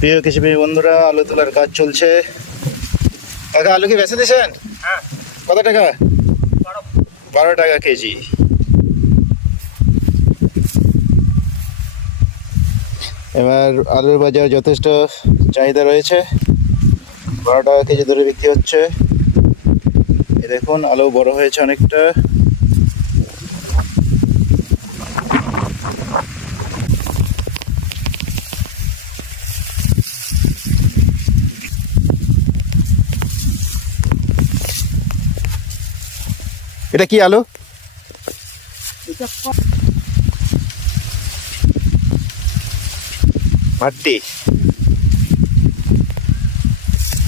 প্রিয় কৃষিপ্রেমী বন্ধুরা, আলু তোলার কাজ চলছে। কাকা, আলু কি বেচে দিয়েছেন? হ্যাঁ, কত টাকা? 12। 12 টাকা কেজি। এবার আলুর বাজার যথেষ্ট চাহিদা রয়েছে, 12 টাকা কেজি ধরে বিক্রি হচ্ছে। এই দেখুন, আলু বড় হয়েছে অনেকটা। এটা কি আলু? ভাট্টি।